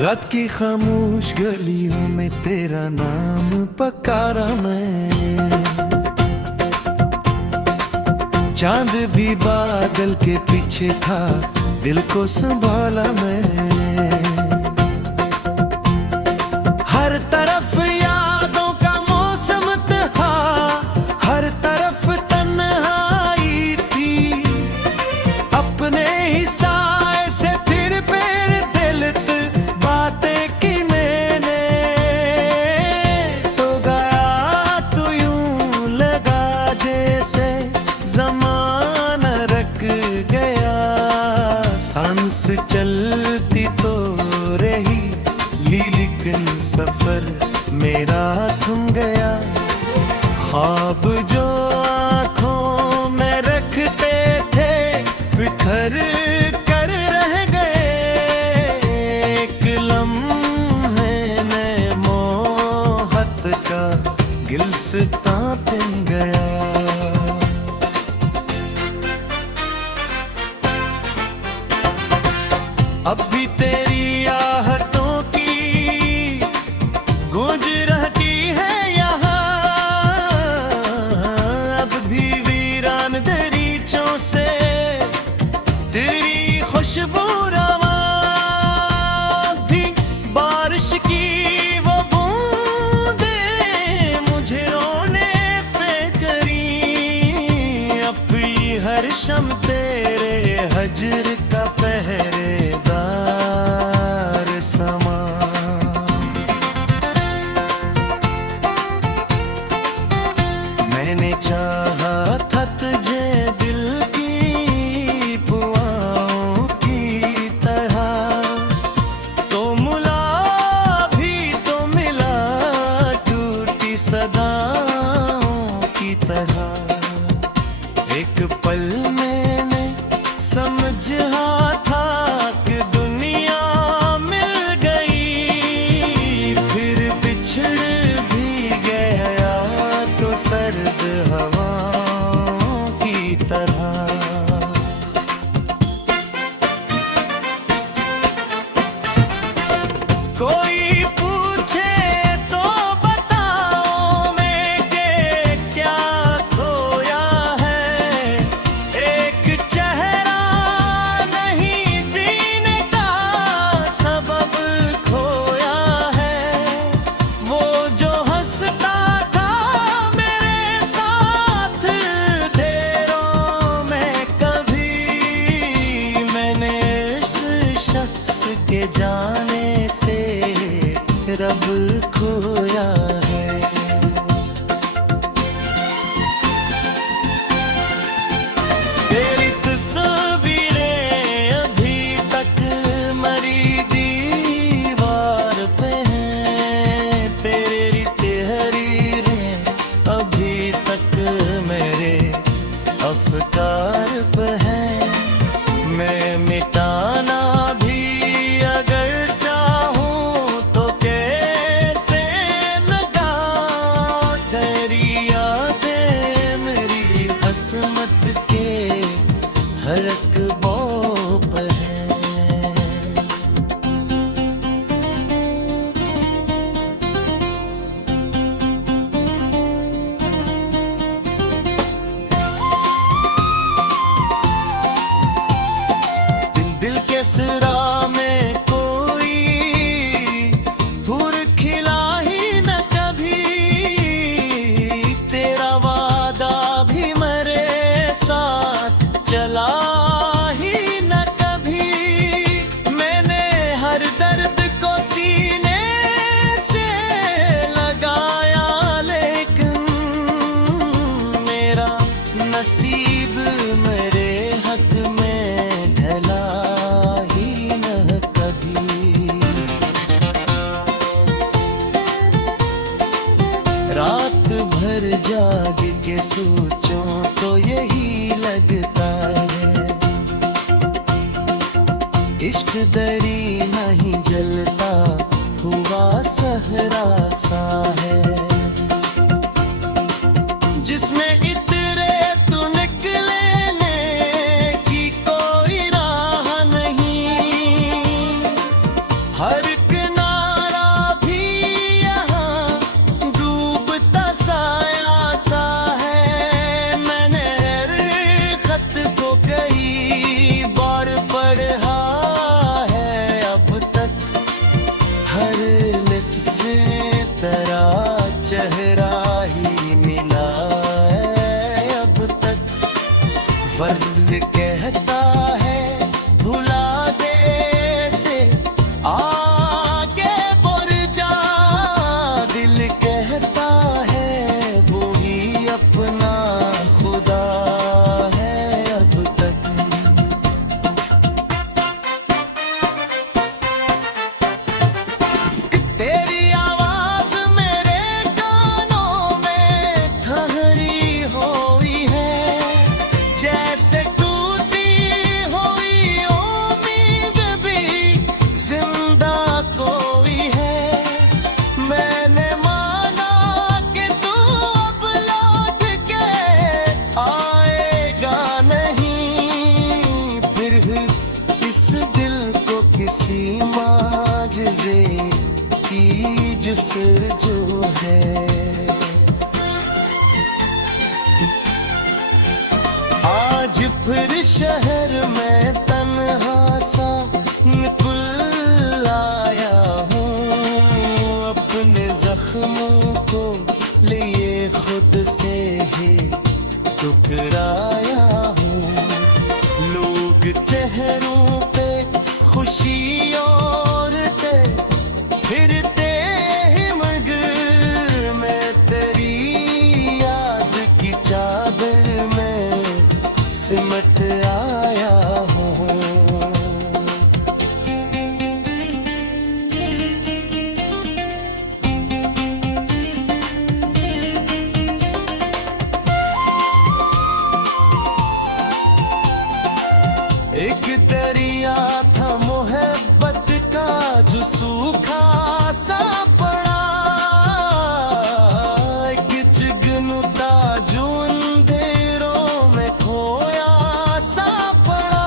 रात की खामोश गलियों में तेरा नाम पुकारा मैं, चांद भी बादल के पीछे था, दिल को संभाला मैंने। हर तरफ यादों का मौसम था, हर तरफ तन्हाई थी, अपने ही साए से फिर पैर दिलत बातें की मैंने। तो गया तो यूं लगा जैसे ज़माना रुक गया, सांस चलती तो रही लेकिन सफर मेरा थम गया। ख्वाब जो आँखों में रखते थे बिखर कर रह गए, एक लम्हे में मोहब्बत का गिलसितां पिन गया। अब भी तेरी आहटों की गूंज रहती है यहाँ, अब भी वीरान दरीचों से तेरी खुशबू रवां, भी बारिश की वो बूंदें मुझे रोने पे करी। अब भी हर शम तेरे हजर का पहरेदार समा। मैंने चाहा था तुझे दिल की पुआओं की तरह, तो मुला भी तो मिला टूटी सदाओं की तरह। एक पल मैंने समझा था कि दुनिया मिल गई, फिर बिछड़ भी गया तो सर्द हवाओं की तरह। कोई पूछे तो बताओ मैं कि क्या खोया है, एक चेहरा नहीं जीने का सबब खोया है। वो जो हंसता था मेरे साथ तेरों में कभी, मैंने इस शख्स के जाने से रब खोया है। तेरी तस्वीरें अभी तक मरी दीवार पे हैं, तेरी तहरीरें अभी तक मेरे अफकार पे हैं। मैं मिटाना भी अगर चाहूं तो कैसे लगा, तेरी यादें मेरी असमत के हर एक बौप है। दिल के सिरा में कोई फूल खिला ही न कभी, तेरा वादा भी मेरे साथ चला ही न कभी। मैंने हर दर्द को सीने से लगाया, लेकिन मेरा नसीब मेरे हक में ढला ही न कभी। रात भर जाग के सोचूं तो यही लगता है, इश्क दरी नहीं जलता हुआ सहरा सा है, जिसमें इतरे तू निकलने की कोई राह नहीं। हर आज फिर शहर में तन्हा सा निकल आया हूँ। अपने जख्मों को लिए खुद से ही टुकराया हूँ। लोग चेहरों पे खुशी ओढ़ते फिरते ही, मगर मैं तेरी याद की चादर में सिमट आया हूँ। एक दरिया था मोहब्बत का जो सूखा सा पड़ा, एक जुगनुता जो अंधेरों में खोया सा पड़ा।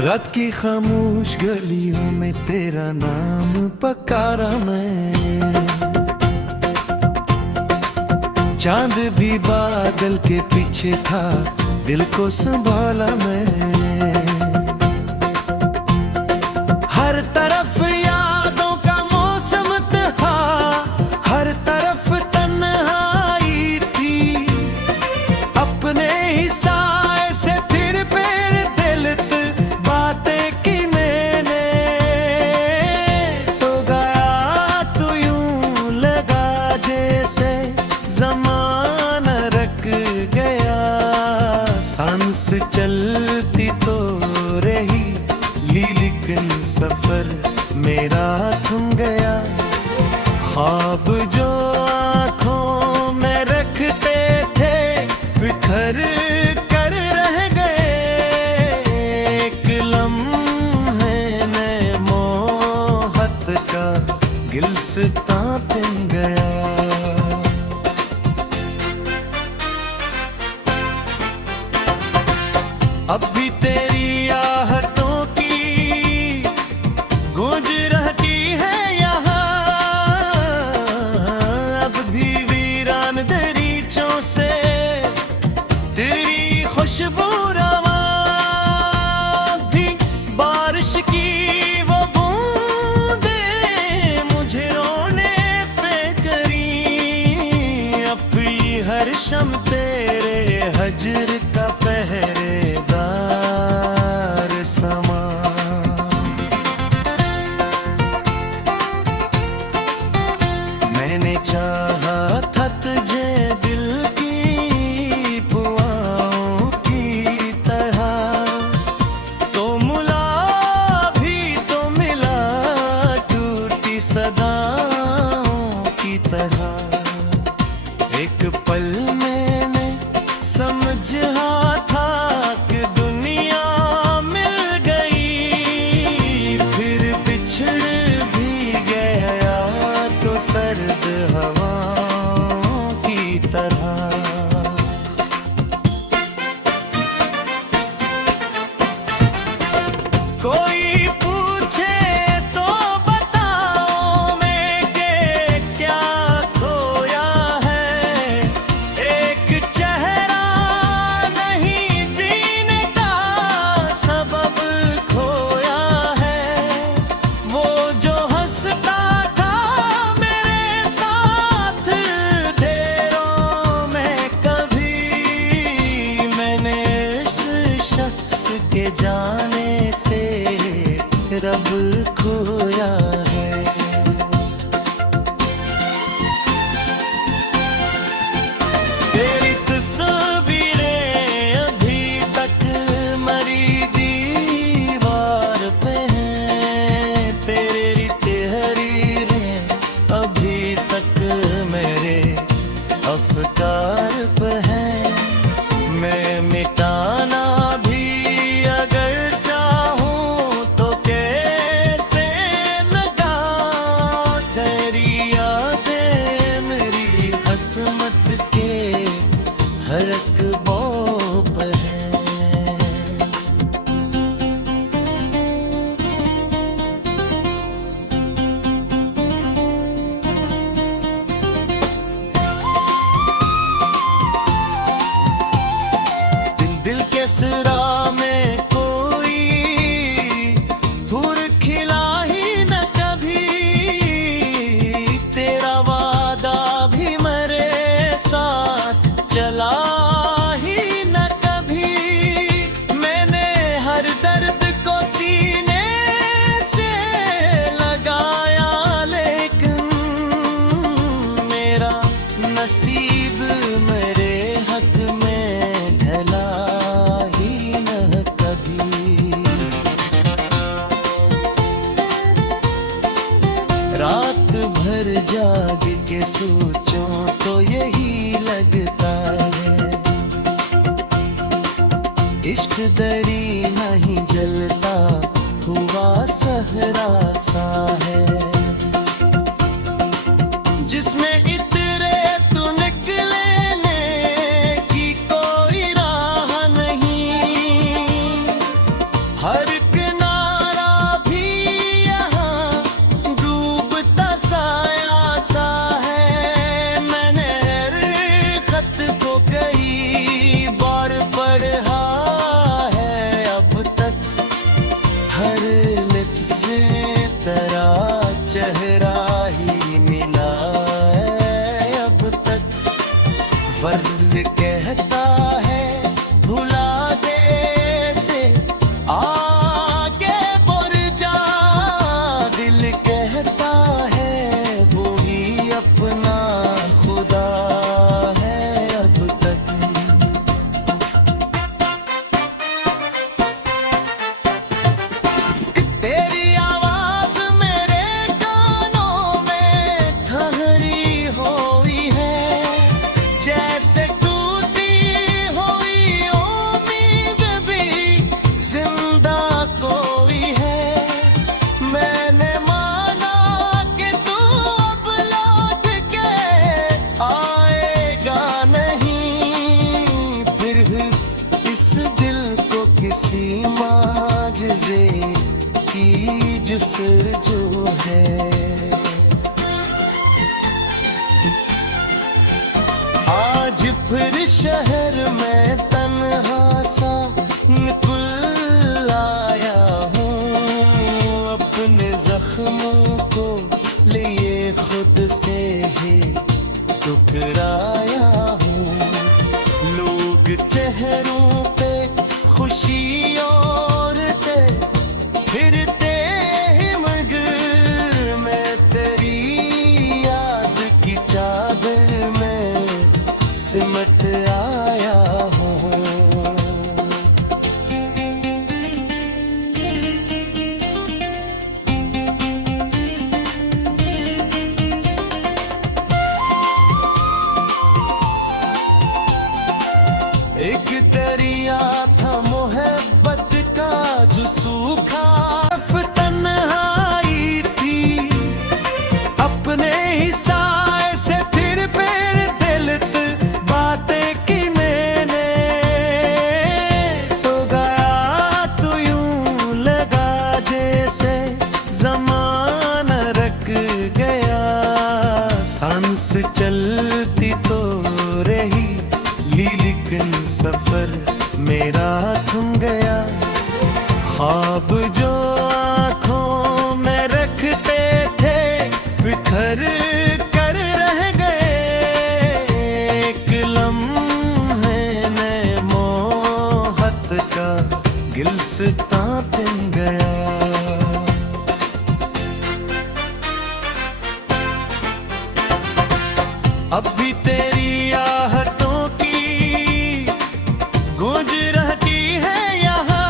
रात की खामोश गलियों में तेरा नाम पकारा मैं, चांद भी बादल के पीछे था, दिल को संभाला मैं। हर तरफ यादों का मौसम था, हर तरफ तन्हाई थी। अपने ही साए से फिर दिलत बातें की मैंने, तो गया तो यूं लगा जैसे ज़माना रख गया। सांस चलती तो रही लेकिन सफर मेरा थम गया। ख्वाब जो आँखों में रखते थे बिखर कर रह गए। एक लम्हे में मोहब्बत का गिलसितां पिन गया। अब भी तेरी आहटों की गूंज रहती है यहाँ, अब भी वीरान दरीचों से तेरी खुशबू रवा। भी बारिश की वो बूंदे मुझे रोने पे करी। अब भी हर शम तेरे हजर का पहरेदार समा। मैंने चाहा था तुझे दिल की पुआओं की तरह, तो मुला भी तो मिला टूटी सदाओं की तरह। एक पल मैंने समझा था कि दुनिया मिल गई, फिर बिछड़ भी गया तो सर्द हवाओं की तरह। कोई पूछे तो बताओ मैं कि क्या खोया है। एक चेहरा नहीं जीने का सबब खोया है। वो जो हंसता था मेरे साथ देरों में कभी, मैंने इस शख्स के जाने से रब खोया है। तेरी तस्वीरें अभी तक मरी दीवार पे हैं, तेरी तहरीरें अभी तक मेरे अफकार पे हैं। मैं मिटाना भी अगर चाहूँ तो कैसे लगा, तेरी यादें मेरी हसमत के हर एक बो पर हैं। नसीब मेरे हक में ढला ही न कभी। रात भर जाग के सोचूं तो यही लगता है, इश्क दरी नहीं जलता हुआ सहरा सा है, जिसमें इतरे तू निकलने की कोई राह नहीं। हर किनारा भी यहाँ डूबता साया सा है। मैंने हर खत को कई बार पढ़ा है, अब तक हर लिफ्ज़ तेरा चेहरा ही मिला है। अब तक वर्द कहता है भुला दे से आगे बढ़ जा, दिल कहता है वो ही अपना खुदा है। अब तक तेरी आवाज मेरे कानों में ठहरी हुई है, जैसे टूटी हुई उम्मीद भी जिंदा कोई है। मैंने माना कि तू अब लौट के आएगा नहीं, फिर भी इस दिल को किसी माजज़े की जस्तजू है। आज फिर शहर में तन्हा सा निकल आया हूँ, अपने जख्मों को लिए खुद से ही टुकराया हूँ। लोग चेहरों पे खुशी ओढ़ते फिरते ही, मगर मैं तेरी याद की चादर में सिमट आया हूँ। एक दरिया था मोहब्बत का जो सूखा, तन्हाई थी अपने ही साए से फिर दिलत बातें की मैंने, तो गया तो यूं लगा जैसे ज़माना रख गया। सांस चलती तो रही लेकिन सफर मेरा थम गया। ख्वाब जो आँखों में रखते थे बिखर कर रह गए। एक लम्हे में मोहब्बत का गिलसितां पिन गया। अब भी तेरी आहटों गूंज रहती है यहाँ,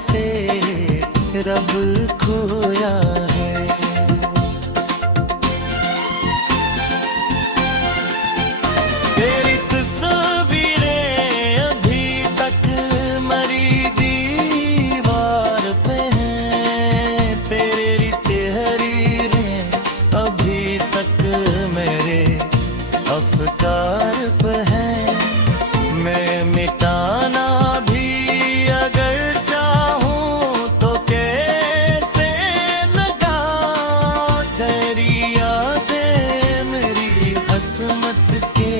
से रब खोया है। तेरी तस्वीरें अभी तक मरी दीवार पे हैं, तेरी तहरीरें अभी तक मेरे अफकार पे हैं। मैं मिटाना भी अगर चाहूं तो कैसे लगा, तेरी यादें मेरी हसमत के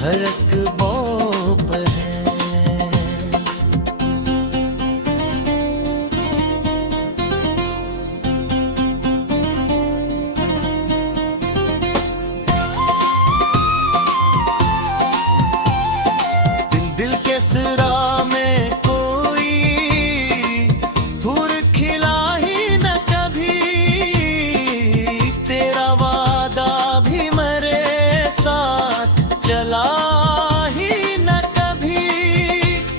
हर अक़बों पर हैं। दिल के सिरा में कोई फूल खिला ही न कभी, तेरा वादा भी मेरे साथ चला ही न कभी।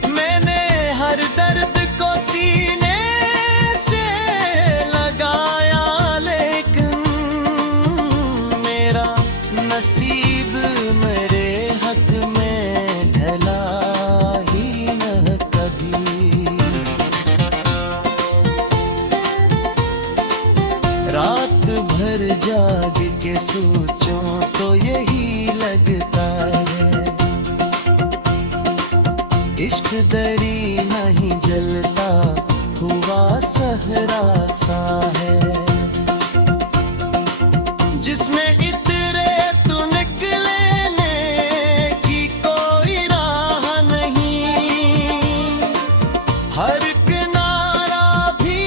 मैंने हर दर्द को सीने से लगाया, लेकिन मेरा नसीब मेरे हक में ढला ही न कभी। रात भर जाग के सोचूं तो यही लगता है, इश्क दरी नहीं जलता हुआ सहरा सा है, जिसमें इतरे तू निकलने की कोई राह नहीं। हर किनारा भी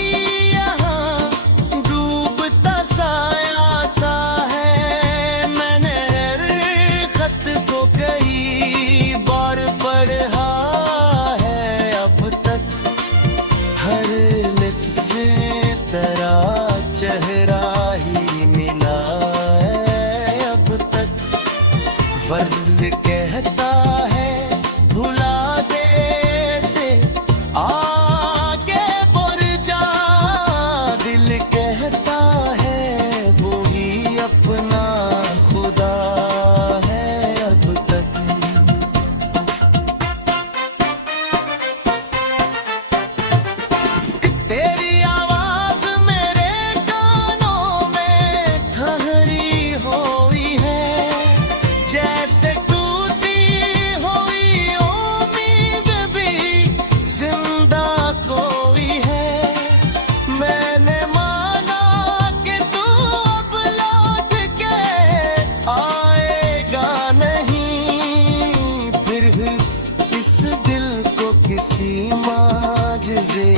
यहाँ डूबता साया सा है। मैंने हर खत को कई बार पढ़ा है, अब तक हर लिफ्ज़ से तेरा चेहरा ही मिला है। अब तक वर्द कहता है भुला दे से आगे बढ़ जा, दिल कहता है वो ही अपना खुदा है। अब तक तेरी आवाज मेरे कानों में ठहरी हुई है, जैसे टूटी हुई उम्मीद भी जिंदा कोई है। मैंने माना कि तू अब लौट के आएगा नहीं, फिर इस दिल को किसी माजज़े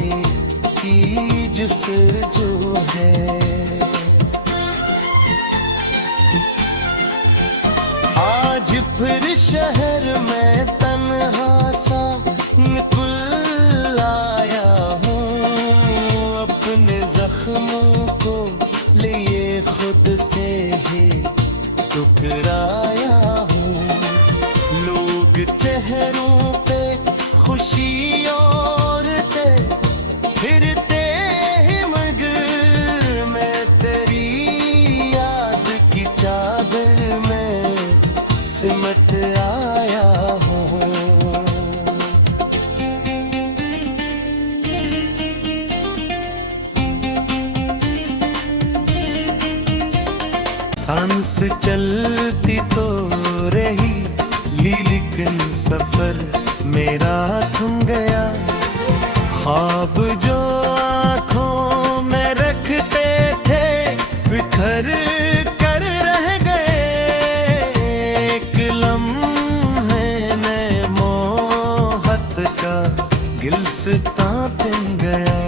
की जुस्तजू है। आज फिर शहर में तन्हा सा निकल आया हूँ, अपने जख्मों को लिए खुद से ही टुकराया हूँ। लोग चेहरों पे खुशी ओढ़ते फिरते हैं, मगर मैं तेरी याद की चादर में सिमट आया हूँ। सांस चलती तो रही, लेकिन सफर मेरा थम गया। ख्वाब जो आँखों में रखते थे बिखर कर रह गए। एक लम्हे में मोहत का गिलसितां पिन गया।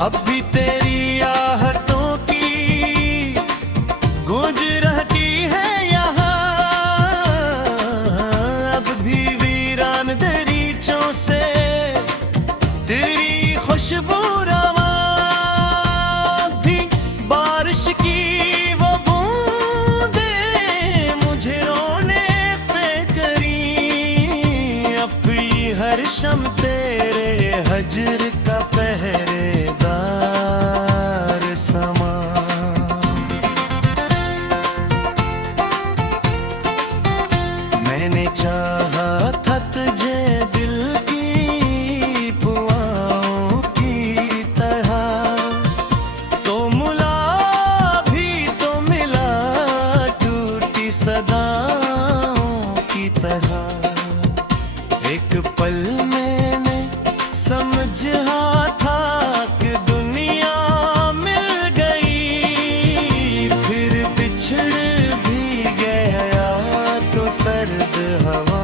अब भी तेरी आहटों की गूंज रहती है यहाँ, अब भी वीरान दरीचों से तेरी खुशबू रवा। भी बारिश की वो बूंदे मुझे रोने पे हाशम तेरे हजर का पहरेदार समा। मैंने चाहा था तुझे दिल की पुआओं की तरह, तो मुला भी तो मिला टूटी सदाओं की तरह। एक पल मैंने समझा था कि दुनिया मिल गई, फिर बिछड़ भी गया तो सर्द हवा